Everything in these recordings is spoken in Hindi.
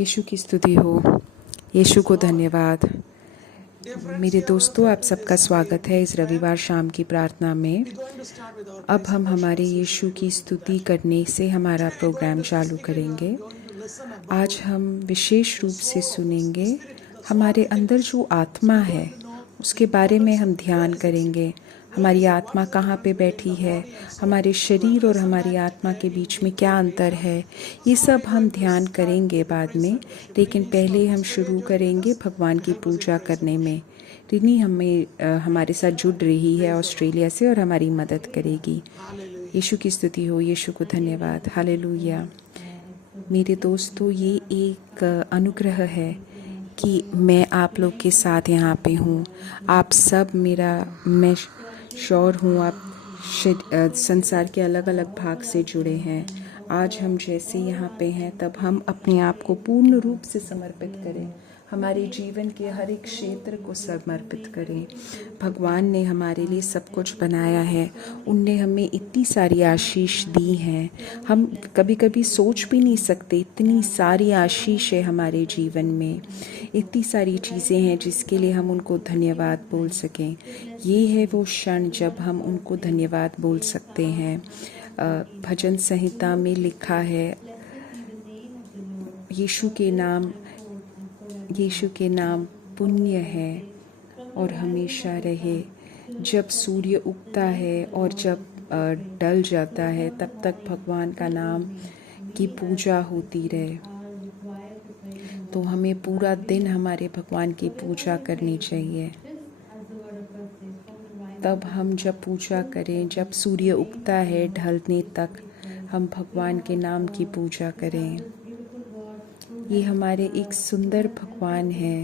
यीशु की स्तुति हो। यीशु को धन्यवाद। मेरे दोस्तों, आप सबका स्वागत है इस रविवार शाम की प्रार्थना में। अब हम हमारे यीशु की स्तुति करने से हमारा प्रोग्राम चालू करेंगे। आज हम विशेष रूप से सुनेंगे हमारे अंदर जो आत्मा है उसके बारे में हम ध्यान करेंगे। हमारी आत्मा कहाँ पे बैठी है, हमारे शरीर और हमारी आत्मा के बीच में क्या अंतर है, ये सब हम ध्यान करेंगे बाद में। लेकिन पहले हम शुरू करेंगे भगवान की पूजा करने में। रिनी हमारे साथ जुड़ रही है ऑस्ट्रेलिया से और हमारी मदद करेगी। यीशु की स्तुति हो, यीशु को धन्यवाद। हालेलुया। मेरे दोस्तों, ये एक अनुग्रह है कि मैं आप लोग के साथ यहाँ पे हूँ। आप सब मैं श्योर हूँ आप संसार के अलग अलग भाग से जुड़े हैं। आज हम जैसे यहाँ पे हैं तब हम अपने आप को पूर्ण रूप से समर्पित करें, हमारे जीवन के हर एक क्षेत्र को समर्पित करें। भगवान ने हमारे लिए सब कुछ बनाया है, उनने हमें इतनी सारी आशीष दी हैं, हम कभी कभी सोच भी नहीं सकते। इतनी सारी आशीष है हमारे जीवन में, इतनी सारी चीज़ें हैं जिसके लिए हम उनको धन्यवाद बोल सकें। ये है वो क्षण जब हम उनको धन्यवाद बोल सकते हैं। भजन संहिता में लिखा है, यीशु के नाम पुण्य है और हमेशा रहे। जब सूर्य उगता है और जब ढल जाता है तब तक भगवान का नाम की पूजा होती रहे। तो हमें पूरा दिन हमारे भगवान की पूजा करनी चाहिए। तब हम जब पूजा करें, जब सूर्य उगता है ढलने तक हम भगवान के नाम की पूजा करें। ये हमारे एक सुंदर भगवान हैं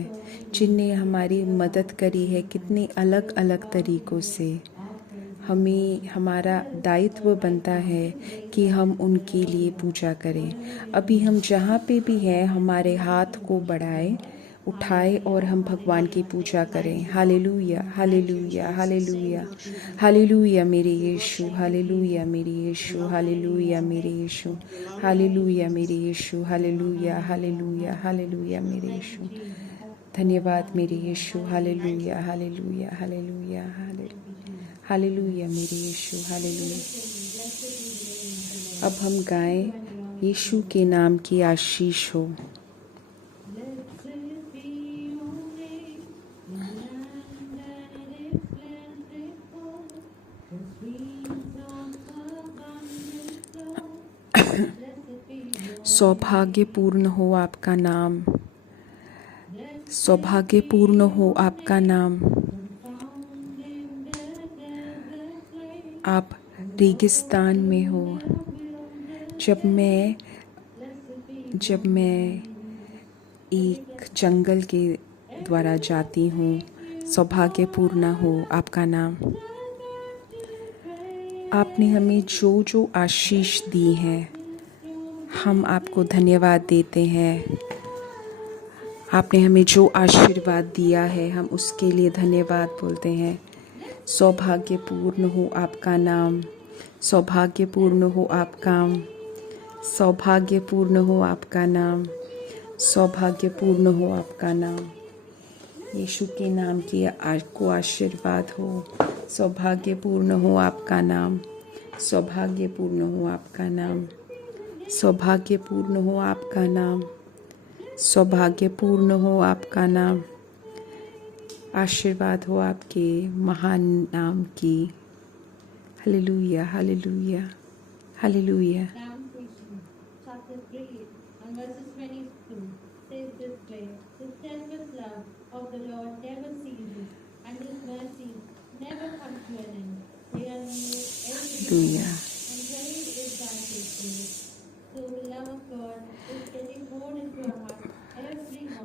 जिनने हमारी मदद करी है कितने अलग अलग तरीक़ों से। हमें हमारा दायित्व बनता है कि हम उनके लिए पूजा करें। अभी हम जहाँ पे भी हैं हमारे हाथ को बढ़ाएं, उठाएं और हम भगवान की पूजा करें। हालेलुया, हालेलुया, हालेलुया, हालेलुया मेरे यीशु, हालेलुया मेरे यीशु, हालेलुया मेरे यीशु, हालेलुया मेरे यीशु, हालेलुया, हालेलुया, हालेलुया मेरे यीशु। धन्यवाद मेरे Yeshu, hallelujah, hallelujah, hallelujah, hallelujah मेरे यीशु, हालेलुया। अब हम गाएं, यीशु के नाम की आशीष हो। सौभाग्यपूर्ण हो आपका नाम, सौभाग्यपूर्ण हो आपका नाम। आप रेगिस्तान में हो। जब मैं एक जंगल के द्वारा जाती हूँ, सौभाग्यपूर्ण हो आपका नाम। आपने हमें जो जो आशीष दी है हम आपको धन्यवाद देते हैं। आपने हमें जो आशीर्वाद दिया है हम उसके लिए धन्यवाद बोलते हैं। सौभाग्यपूर्ण हो आपका नाम, सौभाग्यपूर्ण हो आपका, सौभाग्यपूर्ण हो आपका नाम, सौभाग्यपूर्ण हो आपका नाम। यीशु के नाम की आपको आशीर्वाद हो। सौभाग्यपूर्ण हो आपका नाम, सौभाग्यपूर्ण हो आपका नाम, सौभाग्यपूर्ण हो आपका नाम, सौभाग्यपूर्ण हो आपका नाम। आशीर्वाद हो आपके महान नाम की। Hallelujah, hallelujah, hallelujah. हालेलुया।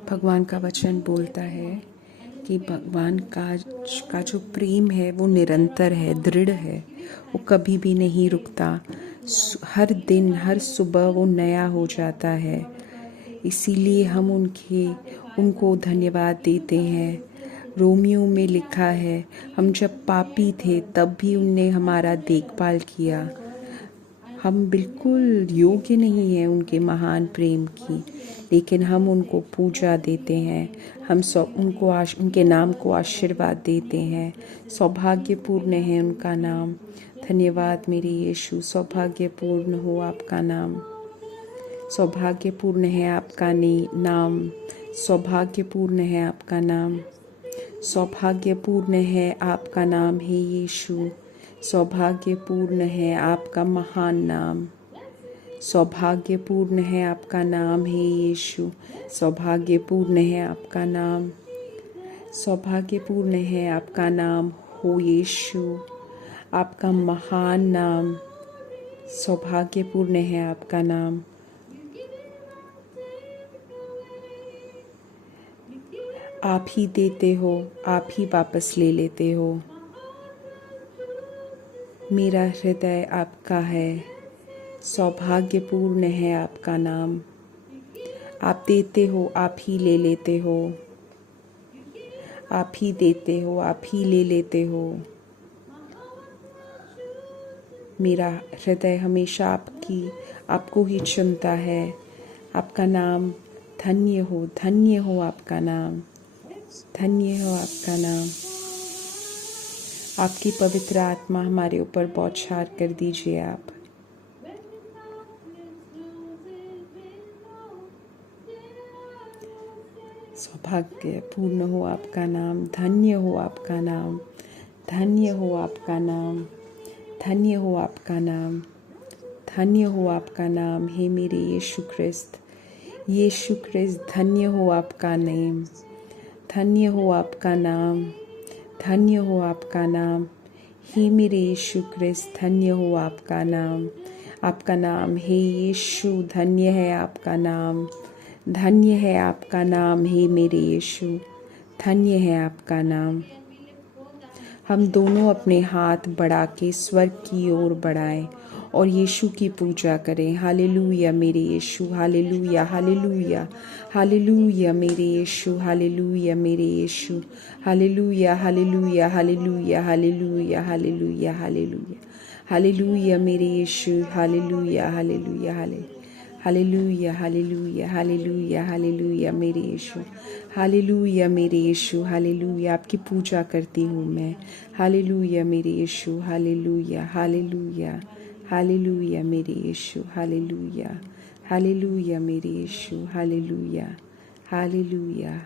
भगवान का वचन बोलता है कि भगवान का जो प्रेम है वो निरंतर है, दृढ़ है, वो कभी भी नहीं रुकता। हर दिन हर सुबह वो नया हो जाता है। इसीलिए हम उनको धन्यवाद देते हैं। रोमियो में लिखा है, हम जब पापी थे तब भी उनने हमारा देखभाल किया। हम बिल्कुल योग्य नहीं हैं उनके महान प्रेम की, लेकिन हम उनको पूजा देते हैं, हम उनके नाम को आशीर्वाद देते हैं। सौभाग्यपूर्ण है उनका नाम। धन्यवाद मेरे यीशु, सौभाग्यपूर्ण हो आपका नाम। सौभाग्यपूर्ण है आपका नाम, सौभाग्यपूर्ण है आपका नाम, सौभाग्यपूर्ण है आपका नाम है यीशु, सौभाग्यपूर्ण है आपका महान नाम, सौभाग्यपूर्ण है आपका नाम है यीशु, सौभाग्यपूर्ण है आपका नाम, सौभाग्यपूर्ण है आपका नाम हो यीशु, आपका महान नाम, सौभाग्यपूर्ण है आपका नाम। आप ही देते हो, आप ही वापस ले लेते हो। मेरा हृदय आपका है, सौभाग्यपूर्ण है आपका नाम। आप देते हो, आप ही ले लेते हो। आप ही देते हो, आप ही ले लेते हो। मेरा हृदय हमेशा आपको ही चुनता है। आपका नाम धन्य हो आपका नाम, धन्य हो आपका नाम। आपकी पवित्र आत्मा हमारे ऊपर बौछार कर दीजिए आप। सौभाग्यपूर्ण हो आपका नाम, धन्य हो आपका नाम, धन्य हो आपका नाम, धन्य हो आपका नाम, धन्य हो आपका नाम। हे मेरे यीशु ख्रिस्त, यीशु ख्रिस्त, धन्य हो आपका नाम, धन्य हो आपका नाम, धन्य हो आपका नाम। हे मेरे यीशु ख्रिस्त, धन्य हो आपका नाम। आपका नाम हे यीशु, धन्य है आपका नाम, धन्य है आपका नाम। हे मेरे यीशु, धन्य है आपका नाम। हम दोनों अपने हाथ बढ़ा के स्वर्ग की ओर बढ़ाएं और यीशु की पूजा करें। हालेलुया मेरे यीशु, हालेलुया, हालेलुया, हालेलुया मेरे यीशु, हालेलुया मेरे Yeshu, hallelujah, hallelujah, hallelujah, hallelujah, hallelujah, hallelujah, hallelujah मेरे Yeshu, hallelujah, hallelujah, hallelujah, hallelujah, hallelujah, hallelujah मेरे यीशु, हालेलुया मेरे यीशु, हालेलुया। आपकी पूजा करती हूँ मैं। हालेलुया मेरे यीशु, हालेलुया, हालेलुया, हालेलुया मेरे यीशु, हालेलुया, हालेलुया मेरे यीशु, हालेलुया, हालेलुया।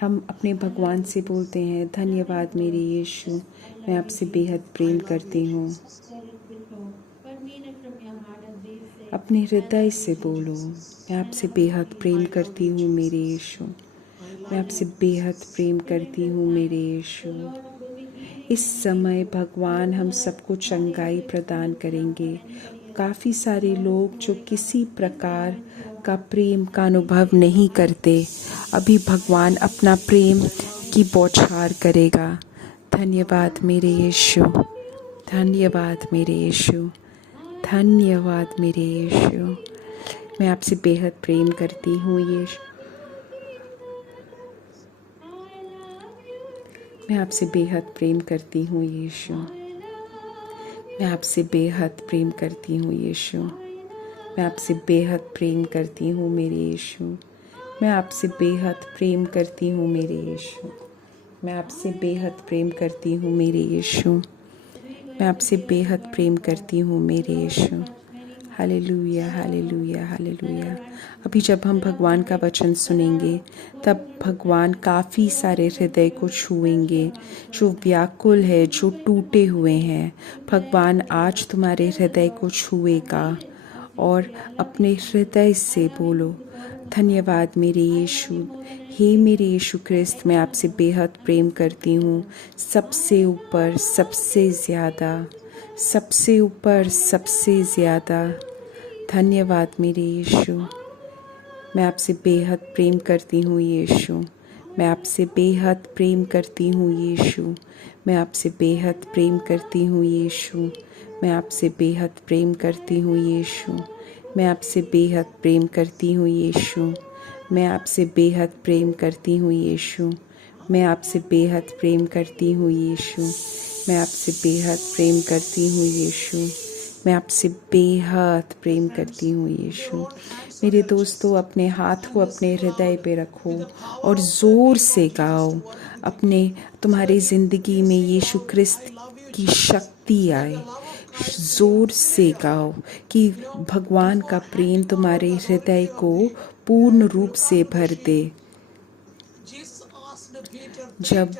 हम अपने भगवान से बोलते हैं, धन्यवाद मेरे यीशु, मैं आपसे बेहद प्रेम करती हूँ। अपने हृदय से बोलो, मैं आपसे बेहद प्रेम करती हूँ मेरे यीशु, मैं आपसे बेहद प्रेम करती हूँ मेरे यीशु। इस समय भगवान हम सबको चंगाई प्रदान करेंगे। काफ़ी सारे लोग जो किसी प्रकार का प्रेम का अनुभव नहीं करते, अभी भगवान अपना प्रेम की बौछार करेगा। धन्यवाद मेरे यीशु, धन्यवाद मेरे यीशु, धन्यवाद मेरे यीशु। मैं आपसे बेहद प्रेम करती हूँ यीशु, मैं आपसे बेहद प्रेम करती हूँ यीशु, मैं आपसे बेहद प्रेम करती हूँ यीशु, मैं आपसे बेहद प्रेम करती हूँ मेरे यीशु, मैं आपसे बेहद प्रेम करती हूँ मेरे यीशु, मैं आपसे बेहद प्रेम करती हूँ मेरे यीशु, मैं आपसे बेहद प्रेम करती हूँ मेरे यीशु। Hallelujah, hallelujah, hallelujah. अभी जब हम भगवान का वचन सुनेंगे तब भगवान काफ़ी सारे हृदय को छुएंगे जो व्याकुल है, जो टूटे हुए हैं। भगवान आज तुम्हारे हृदय को छुएगा और अपने हृदय से बोलो, धन्यवाद मेरे यीशु, हे मेरे यीशु ख्रिस्त, मैं आपसे बेहद प्रेम करती हूँ, सबसे ऊपर, सबसे ज़्यादा, सबसे ऊपर, सबसे ज़्यादा। धन्यवाद मेरे यीशु, मैं आपसे बेहद प्रेम करती हूँ यीशु, मैं आपसे बेहद प्रेम करती हूँ यीशु, मैं आपसे बेहद प्रेम करती हूँ यीशु, मैं आपसे बेहद प्रेम करती हूँ यीशु, मैं आपसे बेहद प्रेम करती हूँ यीशु, मैं आपसे बेहद प्रेम करती हूँ यीशु, मैं आपसे बेहद प्रेम करती हूँ यीशु, मैं आपसे बेहद प्रेम करती हूँ यीशु, मैं आपसे बेहद प्रेम करती हूँ यीशु। मेरे दोस्तों, अपने हाथ को अपने हृदय पे रखो और ज़ोर से गाओ। अपने तुम्हारी ज़िंदगी में यीशु क्रिस्त की शक्ति आए। ज़ोर से गाओ कि भगवान का प्रेम तुम्हारे हृदय को पूर्ण रूप से भर दे। जब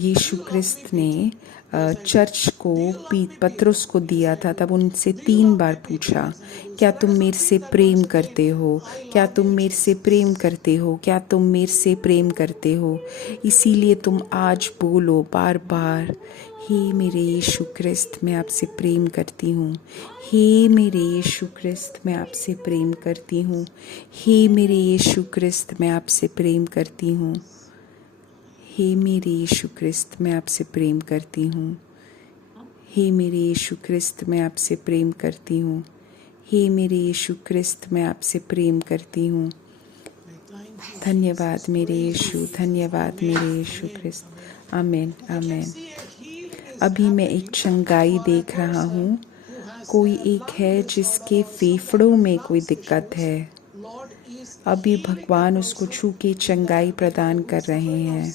यीशु क्रिस्त ने चर्च को पतरस को दिया था, तब उनसे 3 बार पूछा, क्या तुम मेरे से प्रेम करते हो? क्या तुम मेरे से प्रेम करते हो? क्या तुम मेरे से प्रेम करते हो? इसीलिए तुम आज बोलो बार बार, हे मेरे यीशु क्रिस्त, मैं आपसे प्रेम करती हूँ। हे मेरे यीशु क्रिस्त, मैं आपसे प्रेम करती हूँ। हे मेरे यीशु क्रिस्त, मैं आपसे प्रेम करती हूँ। हे मेरे यीशु क्रिस्त, मैं आपसे प्रेम करती हूँ। हे मेरे यीशु क्रिस्त, मैं आपसे प्रेम करती हूँ। हे मेरे यीशु क्रिस्त, मैं आपसे प्रेम करती हूँ। धन्यवाद मेरे यीशु, धन्यवाद मेरे यीशु क्रिस्त। आमीन, आमीन। अभी मैं एक चंगाई देख रहा हूँ। कोई एक है जिसके फेफड़ों में कोई दिक्कत है। अभी भगवान उसको छू के चंगाई प्रदान कर रहे हैं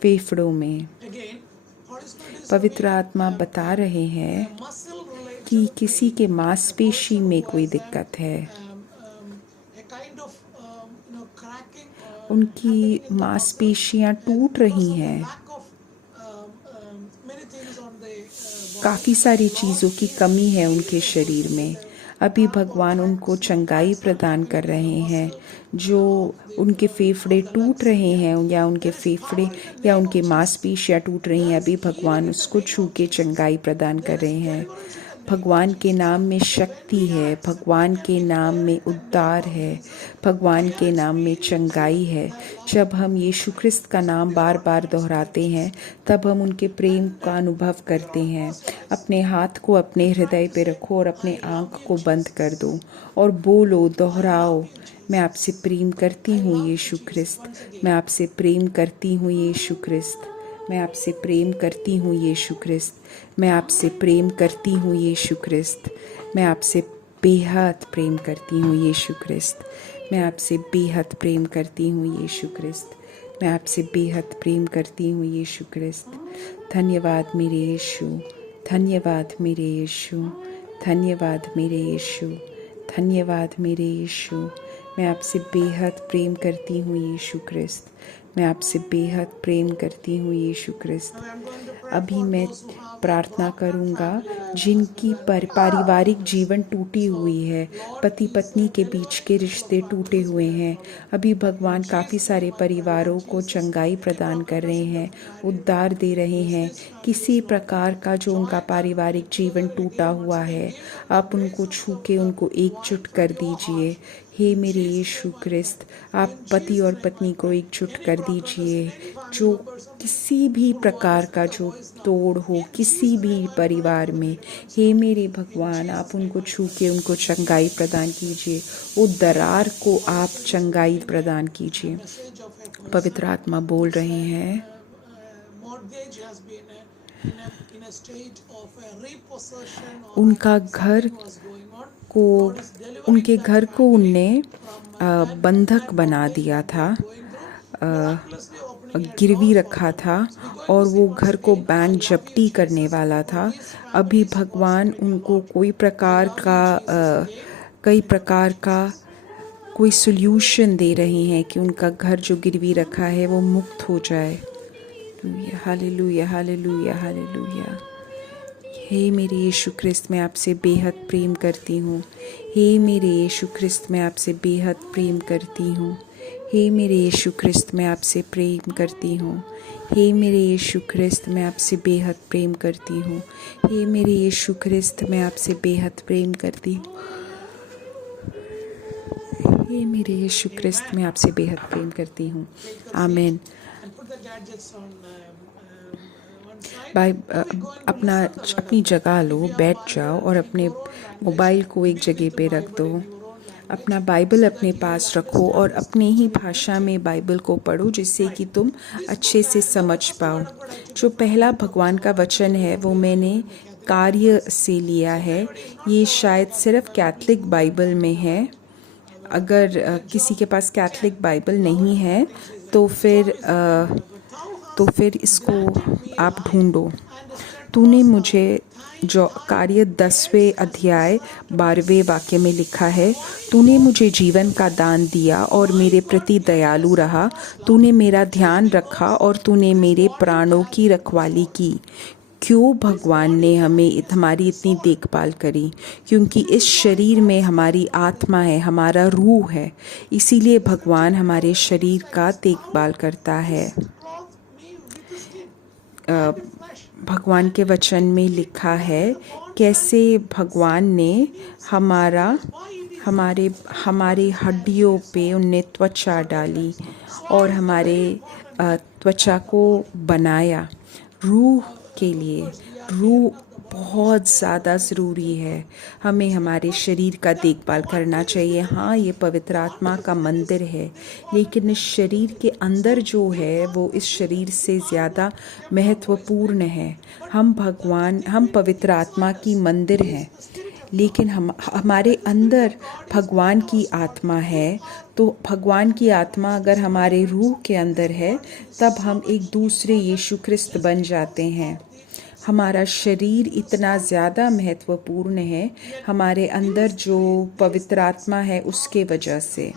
फेफड़ों में। पवित्र आत्मा बता रहे हैं कि किसी के मांसपेशी में कोई दिक्कत है। उनकी मांसपेशियां टूट रही हैं। काफ़ी सारी चीज़ों की कमी है उनके शरीर में। अभी भगवान उनको चंगाई प्रदान कर रहे हैं। जो उनके फेफड़े टूट रहे हैं या उनके फेफड़े या उनके मांसपेशियां टूट रही हैं, अभी भगवान उसको छू के चंगाई प्रदान कर रहे हैं। भगवान के नाम में शक्ति है, भगवान के नाम में उद्धार है, भगवान के नाम में चंगाई है। जब हम यीशु क्रिस्त का नाम बार बार दोहराते हैं, तब हम उनके प्रेम का अनुभव करते हैं। अपने हाथ को अपने हृदय पे रखो और अपने आँख को बंद कर दो और बोलो, दोहराओ, मैं आपसे प्रेम करती हूँ यीशु क्रिस्त। मैं आपसे प्रेम करती हूँ यीशु क्रिस्त। मैं आपसे प्रेम करती हूँ यीशु क्रिस्त। मैं आपसे प्रेम करती हूँ यीशु क्रिस्त। मैं आपसे बेहद प्रेम करती हूँ यीशु क्रिस्त। मैं आपसे बेहद प्रेम करती हूँ यीशु क्रिस्त। मैं आपसे बेहद प्रेम करती हूँ यीशु क्रिस्त। धन्यवाद मेरे यीशु, धन्यवाद मेरे यीशु, धन्यवाद मेरे यीशु, धन्यवाद मेरे यीशु। मैं आपसे बेहद प्रेम करती हूँ यीशु क्रिस्त। मैं आपसे बेहद प्रेम करती हूँ यीशु क्रिस्त। अभी मैं प्रार्थना करूँगा जिनकी पारिवारिक जीवन टूटी हुई है, पति पत्नी के बीच के रिश्ते टूटे हुए हैं। अभी भगवान काफ़ी सारे परिवारों को चंगाई प्रदान कर रहे हैं, उद्धार दे रहे हैं। किसी प्रकार का जो उनका पारिवारिक जीवन टूटा हुआ है, आप उनको छू के उनको एकजुट कर दीजिए। हे मेरे यीशु क्रिस्त, आप पति और पत्नी को एकजुट कर दीजिए। जो किसी भी प्रकार का जो तोड़ हो किसी भी परिवार में, हे मेरे भगवान, आप उनको छू के उनको चंगाई प्रदान कीजिए। वो दरार को आप चंगाई प्रदान कीजिए। पवित्र आत्मा बोल रहे हैं, उनका घर को, उनके घर को उनने बंधक बना दिया था, गिरवी रखा था और वो घर को बैंक जब्ती करने वाला था। अभी भगवान उनको कई प्रकार का कोई सॉल्यूशन दे रहे हैं कि उनका घर जो गिरवी रखा है वो मुक्त हो जाए। Hallelujah, hallelujah, hallelujah. हे मेरे यीशु क्रिस्त, मैं आपसे बेहद प्रेम करती हूँ। हे मेरे यीशु क्रिस्त, मैं आपसे बेहद प्रेम करती हूँ। हे मेरे यीशु क्रिस्त, मैं आपसे प्रेम करती हूँ। हे मेरे यीशु क्रिस्त, मैं आपसे बेहद प्रेम करती हूँ। हे मेरे यीशु क्रिस्त, मैं आपसे बेहद प्रेम करती हूँ। हे मेरे यीशु क्रिस्त, मैं आपसे बेहद प्रेम करती हूँ। आमीन। अपनी जगह लो, बैठ जाओ और अपने मोबाइल को एक जगह पे रख दो। अपना बाइबल अपने पास रखो और अपने ही भाषा में बाइबल को पढ़ो, जिससे कि तुम अच्छे से समझ पाओ। जो पहला भगवान का वचन है वो मैंने कार्य से लिया है। ये शायद सिर्फ कैथलिक बाइबल में है। अगर किसी के पास कैथलिक बाइबल नहीं है तो फिर इसको आप ढूंढो। तूने मुझे, जो कार्य 10वें अध्याय 12वें वाक्य में लिखा है, तूने मुझे जीवन का दान दिया और मेरे प्रति दयालु रहा। तूने मेरा ध्यान रखा और तूने मेरे प्राणों की रखवाली की। क्यों भगवान ने हमारी इतनी देखभाल करी? क्योंकि इस शरीर में हमारी आत्मा है, हमारा रूह है, इसीलिए भगवान हमारे शरीर का देखभाल करता है। भगवान के वचन में लिखा है कैसे भगवान ने हमारे हड्डियों पे उनने त्वचा डाली और हमारे त्वचा को बनाया। रूह के लिए रूह बहुत ज़्यादा ज़रूरी है। हमें हमारे शरीर का देखभाल करना चाहिए। हाँ, ये पवित्र आत्मा का मंदिर है, लेकिन इस शरीर के अंदर जो है वो इस शरीर से ज़्यादा महत्वपूर्ण है। हम पवित्र आत्मा की मंदिर हैं, लेकिन हमारे अंदर भगवान की आत्मा है। तो भगवान की आत्मा अगर हमारे रूह के अंदर है, तब हम एक दूसरे यीशु ख्रिस्त बन जाते हैं। हमारा शरीर इतना ज़्यादा महत्वपूर्ण है हमारे अंदर जो पवित्र आत्मा है उसके वजह से।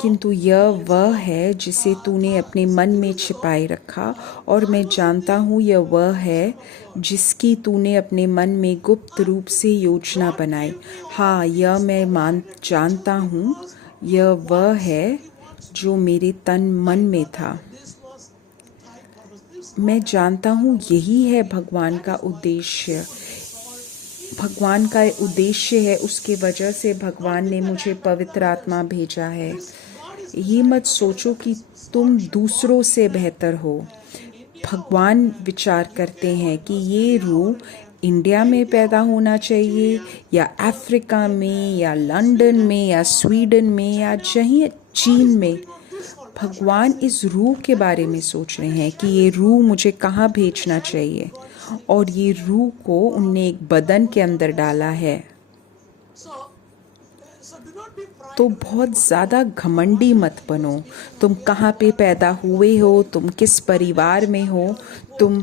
किंतु यह वह है जिसे तूने अपने मन में छिपाए रखा, और मैं जानता हूँ यह वह है जिसकी तूने अपने मन में गुप्त रूप से योजना बनाई। हाँ, यह मैं जानता हूँ, यह वह है जो मेरे तन मन में था। मैं जानता हूँ यही है भगवान का उद्देश्य। भगवान का उद्देश्य है, उसके वजह से भगवान ने मुझे पवित्र आत्मा भेजा है। ये मत सोचो कि तुम दूसरों से बेहतर हो। भगवान विचार करते हैं कि ये रूह इंडिया में पैदा होना चाहिए या अफ्रीका में या लंदन में या स्वीडन में या चाहे चीन में। भगवान इस रूह के बारे में सोच रहे हैं कि ये रूह मुझे कहाँ भेजना चाहिए, और ये रूह को उनने एक बदन के अंदर डाला है। तो बहुत ज़्यादा घमंडी मत बनो। तुम कहाँ पे पैदा हुए हो, तुम किस परिवार में हो, तुम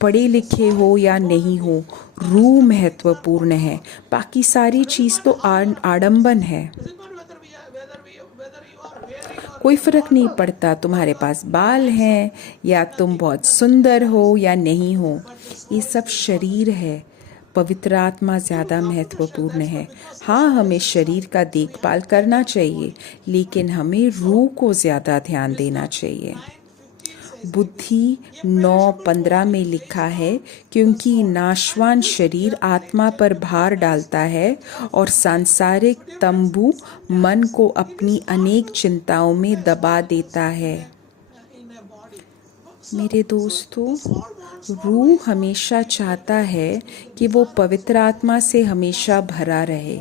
पढ़े लिखे हो या नहीं हो, रूह महत्वपूर्ण है। बाकी सारी चीज़ तो आडंबन है। कोई फ़र्क नहीं पड़ता तुम्हारे पास बाल हैं या तुम बहुत सुंदर हो या नहीं हो, ये सब शरीर है। पवित्र आत्मा ज़्यादा महत्वपूर्ण है। हाँ, हमें शरीर का देखभाल करना चाहिए, लेकिन हमें रूह को ज़्यादा ध्यान देना चाहिए। बुद्धि 9:15 में लिखा है, क्योंकि नाशवान शरीर आत्मा पर भार डालता है और सांसारिक तंबू मन को अपनी अनेक चिंताओं में दबा देता है। मेरे दोस्तों, रूह हमेशा चाहता है कि वो पवित्र आत्मा से हमेशा भरा रहे।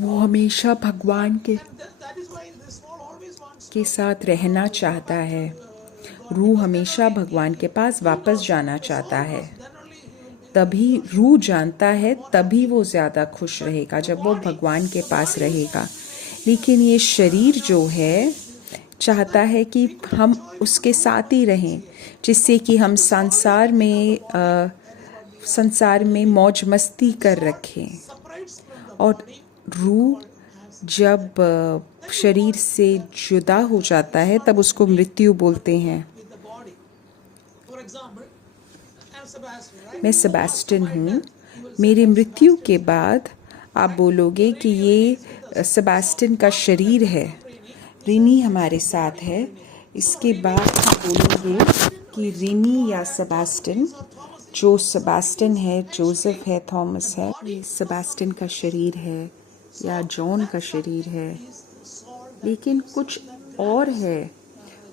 वो हमेशा भगवान के साथ रहना चाहता है। रूह हमेशा भगवान के पास वापस जाना चाहता है। तभी रूह जानता है, तभी वो ज़्यादा खुश रहेगा जब वो भगवान के पास रहेगा। लेकिन ये शरीर जो है चाहता है कि हम उसके साथ ही रहें, जिससे कि हम संसार में मौज मस्ती कर रखें। और रूह जब शरीर से जुदा हो जाता है तब उसको मृत्यु बोलते हैं। मैं सेबेस्टियन हूँ। मेरी मृत्यु के बाद आप बोलोगे कि ये सेबेस्टियन का शरीर है। रिनी हमारे साथ है। इसके बाद आप बोलोगे कि रिनी या सेबेस्टियन, जो सेबेस्टियन है, जोसेफ है, थॉमस है, ये सेबेस्टियन का शरीर है या जॉन का शरीर है। लेकिन कुछ और है।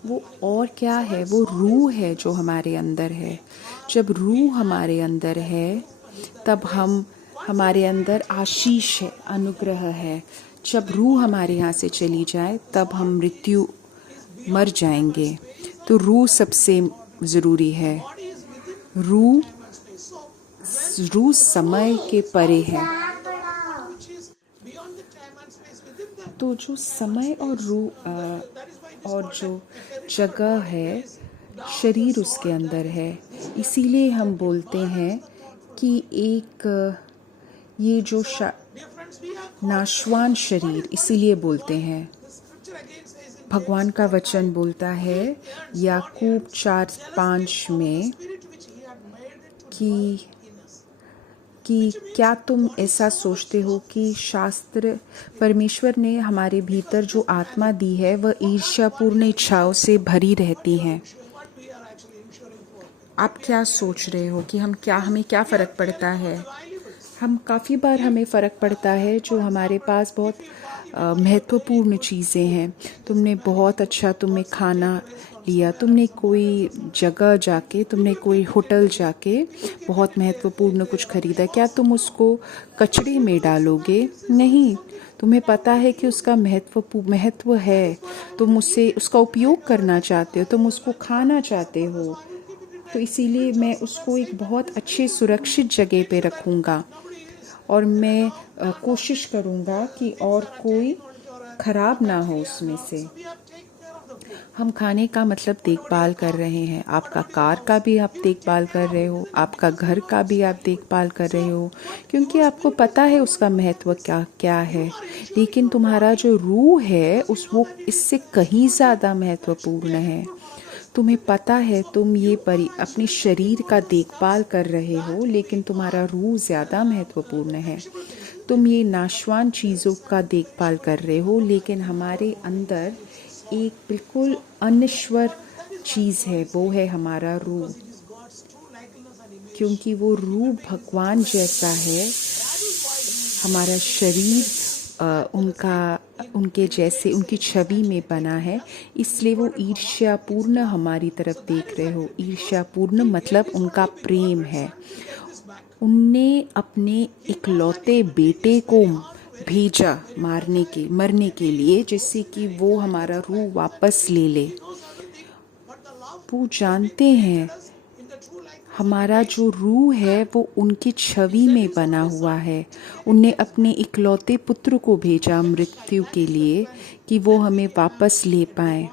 वो और क्या है? वो रूह है जो हमारे अंदर है। जब रूह हमारे अंदर है तब हमारे अंदर आशीष है, अनुग्रह है। जब रूह हमारे यहाँ से चली जाए तब हम मृत्यु मर जाएंगे। तो रूह सबसे ज़रूरी है। रूह समय के परे है। तो जो समय और रूह और जो जगह है, शरीर उसके अंदर है। इसीलिए हम बोलते हैं कि एक ये जो नाशवान शरीर, इसीलिए बोलते हैं। भगवान का वचन बोलता है याकूब 4:5 में कि क्या तुम ऐसा सोचते हो कि शास्त्र परमेश्वर ने हमारे भीतर जो आत्मा दी है वह ईर्ष्यापूर्ण इच्छाओं से भरी रहती है। आप क्या सोच रहे हो कि हमें क्या फ़र्क पड़ता है? काफ़ी बार हमें फ़र्क पड़ता है जो हमारे पास बहुत महत्वपूर्ण चीज़ें हैं। तुमने बहुत अच्छा खाना लिया, तुमने कोई जगह जाके, तुमने कोई होटल जाके बहुत महत्वपूर्ण कुछ खरीदा, क्या तुम उसको कचरे में डालोगे? नहीं, तुम्हें पता है कि उसका महत्व है। तुम उसका उपयोग करना चाहते हो, तुम उसको खाना चाहते हो। तो इसीलिए मैं उसको एक बहुत अच्छे सुरक्षित जगह पे रखूँगा और मैं कोशिश करूँगा कि और कोई ख़राब ना हो उसमें से। हम खाने का मतलब देखभाल कर रहे हैं। आपका कार का भी आप देखभाल कर रहे हो, आपका घर का भी आप देखभाल कर रहे हो, क्योंकि आपको पता है उसका महत्व क्या है। लेकिन तुम्हारा जो रूह है वो इससे कहीं ज़्यादा महत्वपूर्ण है। तुम्हें पता है तुम अपने शरीर का देखभाल कर रहे हो, लेकिन तुम्हारा रूह ज़्यादा महत्वपूर्ण है। तुम ये नाशवान चीज़ों का देखभाल कर रहे हो, लेकिन हमारे अंदर एक बिल्कुल अनश्वर चीज़ है, वो है हमारा रूह। क्योंकि वो रूह भगवान जैसा है, हमारा शरीर उनके जैसे, उनकी छवि में बना है, इसलिए वो ईर्ष्यापूर्ण हमारी तरफ देख रहे हो। ईर्ष्यापूर्ण मतलब उनका प्रेम है। उनने अपने इकलौते बेटे को भेजा मरने के लिए, जिससे कि वो हमारा रूह वापस ले ले। वो जानते हैं हमारा जो रूह है वो उनकी छवि में बना हुआ है। उनने अपने इकलौते पुत्र को भेजा मृत्यु के लिए कि वो हमें वापस ले पाए,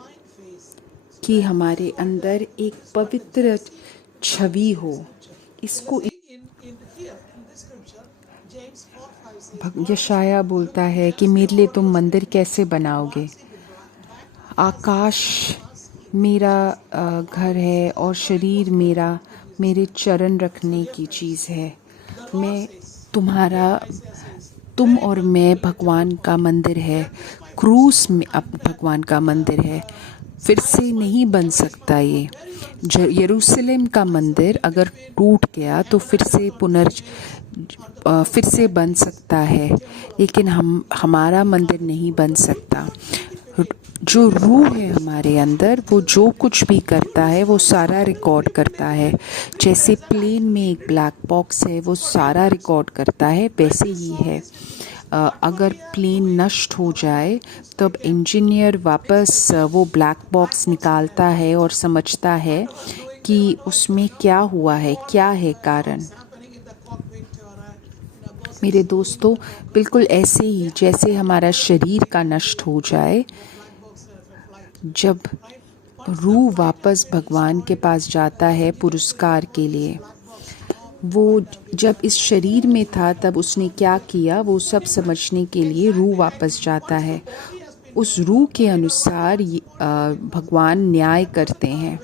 कि हमारे अंदर एक पवित्र छवि हो। इसको यशाया बोलता है कि मेरे लिए तुम मंदिर कैसे बनाओगे? आकाश मेरा घर है और शरीर मेरे चरण रखने की चीज़ है। तुम और मैं भगवान का मंदिर है। क्रूस में अब भगवान का मंदिर है। फिर से नहीं बन सकता ये। यरूशलेम का मंदिर अगर टूट गया तो फिर से बन सकता है, लेकिन हमारा मंदिर नहीं बन सकता। जो रूह है हमारे अंदर, वो जो कुछ भी करता है वो सारा रिकॉर्ड करता है। जैसे प्लेन में एक ब्लैक बॉक्स है, वो सारा रिकॉर्ड करता है, वैसे ही है। अगर प्लेन नष्ट हो जाए तब इंजीनियर वापस वो ब्लैक बॉक्स निकालता है और समझता है कि उसमें क्या हुआ है, क्या है कारण। मेरे दोस्तों, बिल्कुल ऐसे ही जैसे हमारा शरीर का नष्ट हो जाए, जब रूह वापस भगवान के पास जाता है पुरस्कार के लिए, वो जब इस शरीर में था तब उसने क्या किया वो सब समझने के लिए रूह वापस जाता है। उस रूह के अनुसार भगवान न्याय करते हैं।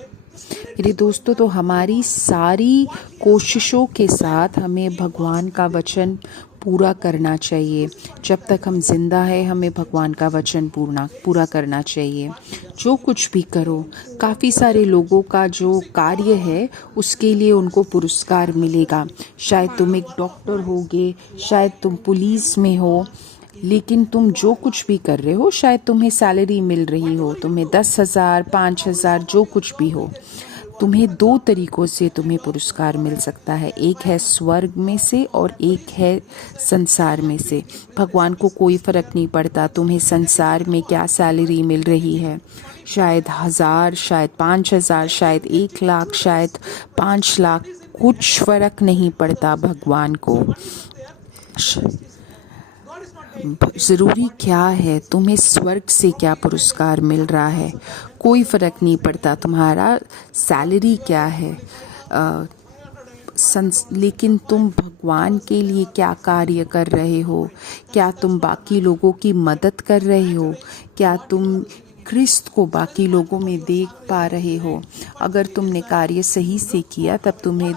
मेरे दोस्तों, तो हमारी सारी कोशिशों के साथ हमें भगवान का वचन पूरा करना चाहिए। जब तक हम जिंदा है हमें भगवान का वचन पूरा करना चाहिए। जो कुछ भी करो, काफ़ी सारे लोगों का जो कार्य है उसके लिए उनको पुरस्कार मिलेगा। शायद तुम एक डॉक्टर होगे, शायद तुम पुलिस में हो, लेकिन तुम जो कुछ भी कर रहे हो, शायद तुम्हें सैलरी मिल रही हो, तुम्हें 10,000 5,000 जो कुछ भी हो, तुम्हें दो तरीकों से तुम्हें पुरस्कार मिल सकता है, एक है स्वर्ग में से और एक है संसार में से। भगवान को कोई फर्क नहीं पड़ता तुम्हें संसार में क्या सैलरी मिल रही है, शायद 1000, शायद 5000, शायद 1 लाख, शायद 5 लाख, कुछ फर्क नहीं पड़ता भगवान को। ज़रूरी क्या है तुम्हें स्वर्ग से क्या पुरस्कार मिल रहा है, कोई फ़र्क नहीं पड़ता तुम्हारा सैलरी क्या है, लेकिन तुम भगवान के लिए क्या कार्य कर रहे हो, क्या तुम बाकी लोगों की मदद कर रहे हो, क्या तुम क्रिस्त को बाकी लोगों में देख पा रहे हो। अगर तुमने कार्य सही से किया तब तुम्हें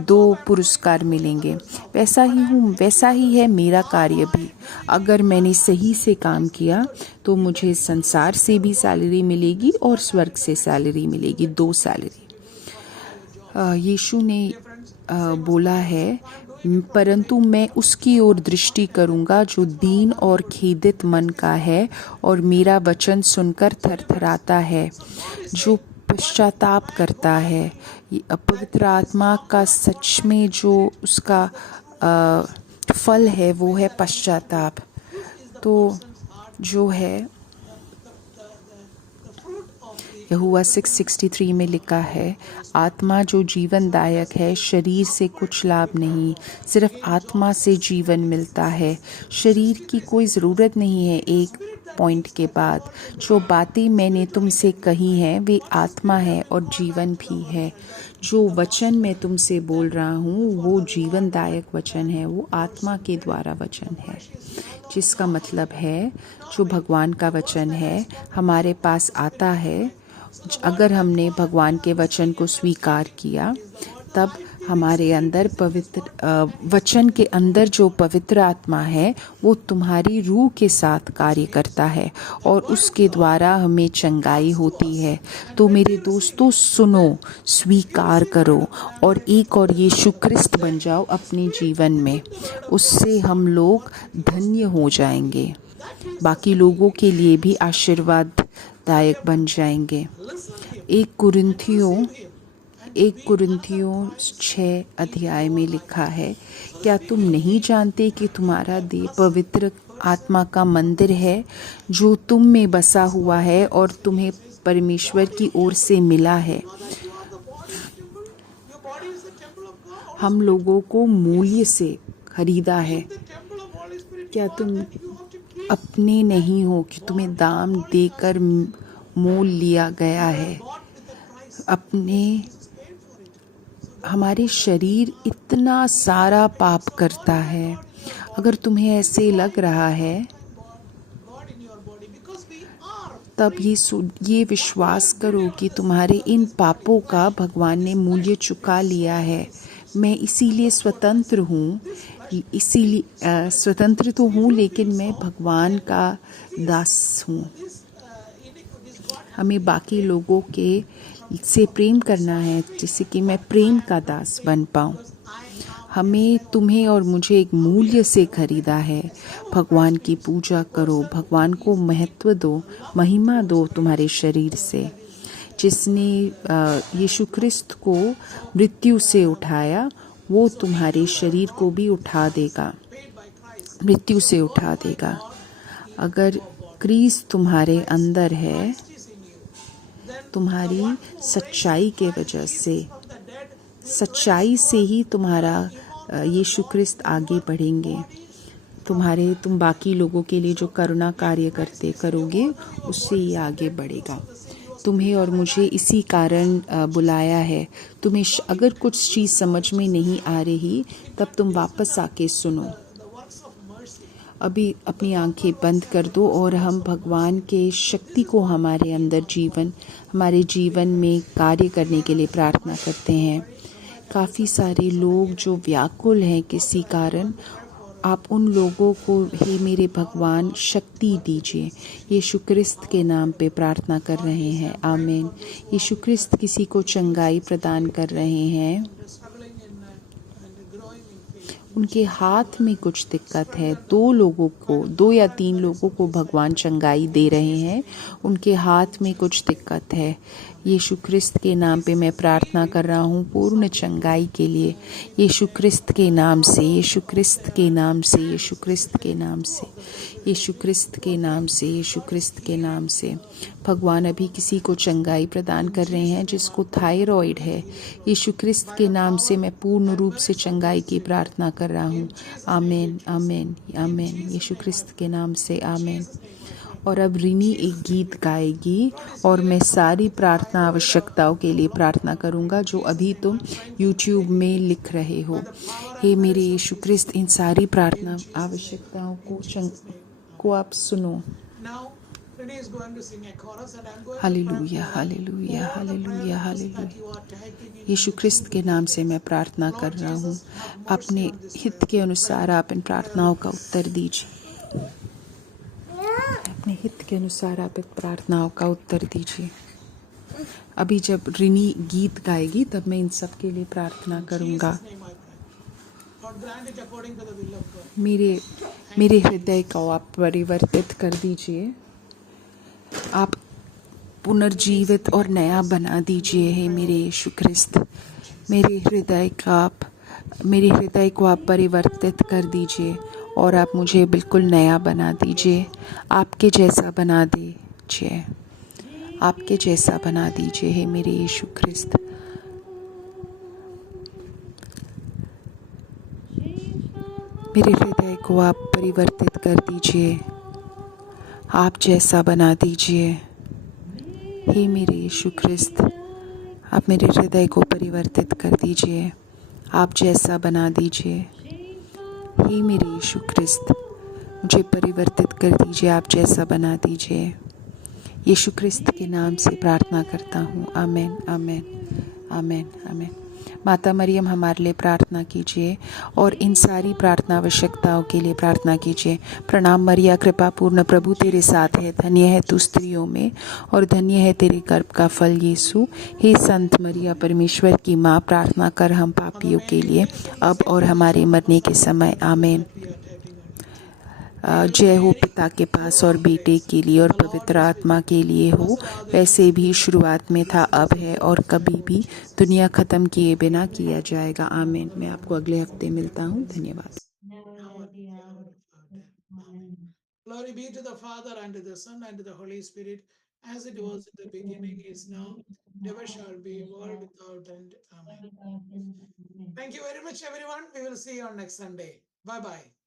दो पुरस्कार मिलेंगे। वैसा ही है मेरा कार्य भी। अगर मैंने सही से काम किया तो मुझे संसार से भी सैलरी मिलेगी और स्वर्ग से सैलरी मिलेगी, 2 सैलरी। यीशु ने बोला है, परंतु मैं उसकी ओर दृष्टि करूंगा जो दीन और खेदित मन का है और मेरा वचन सुनकर थरथराता है, जो पश्चाताप करता है। पवित्र आत्मा का सच में जो उसका फल है वो है पश्चाताप। तो जो है यहोवा 6:63 में लिखा है, आत्मा जो जीवनदायक है, शरीर से कुछ लाभ नहीं, सिर्फ आत्मा से जीवन मिलता है। शरीर की कोई ज़रूरत नहीं है। एक पॉइंट के बाद जो बातें मैंने तुमसे कही हैं वे आत्मा है और जीवन भी है। जो वचन मैं तुमसे बोल रहा हूँ वो जीवनदायक वचन है, वो आत्मा के द्वारा वचन है, जिसका मतलब है जो भगवान का वचन है हमारे पास आता है। अगर हमने भगवान के वचन को स्वीकार किया तब हमारे अंदर वचन के अंदर जो पवित्र आत्मा है वो तुम्हारी रूह के साथ कार्य करता है और उसके द्वारा हमें चंगाई होती है। तो मेरे दोस्तों सुनो, स्वीकार करो और एक और यीशु क्रिस्त बन जाओ अपने जीवन में। उससे हम लोग धन्य हो जाएंगे, बाकी लोगों के लिए भी आशीर्वाददायक बन जाएंगे। 1 कुरिन्थियों 6 अध्याय में लिखा है, क्या तुम नहीं जानते कि तुम्हारा देह पवित्र आत्मा का मंदिर है जो तुम में बसा हुआ है और तुम्हें परमेश्वर की ओर से मिला है। हम लोगों को मूल्य से खरीदा है। क्या तुम अपने नहीं हो कि तुम्हें दाम देकर मोल लिया गया है। हमारे शरीर इतना सारा पाप करता है। अगर तुम्हें ऐसे लग रहा है तब ये विश्वास करो कि तुम्हारे इन पापों का भगवान ने मूल्य चुका लिया है। मैं इसीलिए स्वतंत्र हूँ, स्वतंत्र तो हूँ लेकिन मैं भगवान का दास हूँ। हमें बाकी लोगों से प्रेम करना है जिससे कि मैं प्रेम का दास बन पाऊँ। हमें तुम्हें और मुझे एक मूल्य से खरीदा है। भगवान की पूजा करो, भगवान को महत्व दो, महिमा दो तुम्हारे शरीर से। जिसने यीशु क्रिस्त को मृत्यु से उठाया वो तुम्हारे शरीर को भी उठा देगा, मृत्यु से उठा देगा। अगर क्रिस्त तुम्हारे अंदर है, तुम्हारी सच्चाई के वजह से, सच्चाई से ही तुम्हारा यीशु क्रिस्त आगे बढ़ेंगे। तुम बाकी लोगों के लिए जो करुणा कार्य करोगे उससे ही आगे बढ़ेगा। तुम्हें और मुझे इसी कारण बुलाया है। तुम्हें अगर कुछ चीज़ समझ में नहीं आ रही तब तुम वापस आके सुनो। अभी अपनी आंखें बंद कर दो और हम भगवान के शक्ति को हमारे जीवन में कार्य करने के लिए प्रार्थना करते हैं। काफ़ी सारे लोग जो व्याकुल हैं किसी कारण, आप उन लोगों को हे मेरे भगवान शक्ति दीजिए। यीशु क्रिस्त के नाम पे प्रार्थना कर रहे हैं, आमीन। यीशु क्रिस्त किसी को चंगाई प्रदान कर रहे हैं। उनके हाथ में कुछ दिक्कत है, 2 या 3 लोगों को भगवान चंगाई दे रहे हैं। उनके हाथ में कुछ दिक्कत है यीशु ख्रिस्त के नाम पे मैं प्रार्थना कर रहा हूँ पूर्ण चंगाई के लिए। यीशु ख्रिस्त के नाम से, यीशु ख्रिस्त के नाम से, यीशु ख्रिस्त के नाम से, यीशु ख्रिस्त के नाम से, यीशु ख्रिस्त के नाम से। भगवान अभी किसी को चंगाई प्रदान कर रहे हैं जिसको थायराइड है। यीशु ख्रिस्त के नाम से मैं पूर्ण रूप से चंगाई की प्रार्थना कर रहा हूँ। आमीन, आमीन, आमीन। यीशु ख्रिस्त के नाम से आमीन। और अब रिनी एक गीत गाएगी और मैं सारी प्रार्थना आवश्यकताओं के लिए प्रार्थना करूंगा जो अभी तुम YouTube में लिख रहे हो। हे मेरे यीशु ख्रिस्त, इन सारी प्रार्थना आवश्यकताओं को आप सुनो। Hallelujah, hallelujah, hallelujah, hallelujah. Yeshu Khrist के नाम से मैं प्रार्थना कर रहा हूँ। अपने हित के अनुसार आप इन प्रार्थनाओं का उत्तर दीजिए। अपने हित के अनुसार आप इन प्रार्थनाओं का उत्तर दीजिए। अभी जब रिनी गीत गाएगी तब मैं इन सब के लिए प्रार्थना करूँगा। मेरे हृदय को आप परिवर्तित कर दीजिए। आप पुनर्जीवित और नया बना दीजिए। हे मेरे यीशु ख्रिस्त, मेरे हृदय को आप परिवर्तित कर दीजिए और आप मुझे बिल्कुल नया बना दीजिए। आपके जैसा बना दीजिए, आपके जैसा बना दीजिए। हे मेरे यीशु ख्रिस्त, मेरे हृदय को आप परिवर्तित कर दीजिए, आप जैसा बना दीजिए। हे मेरे यीशु ख्रिस्त, आप मेरे हृदय को परिवर्तित कर दीजिए, आप जैसा बना दीजिए। हे मेरे यीशु ख्रिस्त, मुझे परिवर्तित कर दीजिए, आप जैसा बना दीजिए। यीशु ख्रिस्त के नाम से प्रार्थना करता हूँ। आमीन, आमीन, आमीन, आमीन। माता मरियम हमारे लिए प्रार्थना कीजिए और इन सारी प्रार्थना आवश्यकताओं के लिए प्रार्थना कीजिए। प्रणाम मरिया, कृपा पूर्ण, प्रभु तेरे साथ है, धन्य है तू स्त्रियों में और धन्य है तेरे गर्भ का फल यीशु। हे संत मरिया, परमेश्वर की माँ, प्रार्थना कर हम पापियों के लिए अब और हमारे मरने के समय। आमीन। जय हो पिता के पास और बेटे के लिए और पवित्र आत्मा के लिए हो, वैसे भी शुरुआत में था, अब है और कभी भी दुनिया ख़त्म किए बिना किया जाएगा। आमीन। मैं आपको अगले हफ्ते मिलता हूँ। धन्यवाद। Glory be to the Father, and to the Son, and to the Holy Spirit, as it was in the beginning, is now, never shall be, world without end. Amen. Thank you very much, everyone. We will see you on next Sunday. Bye bye.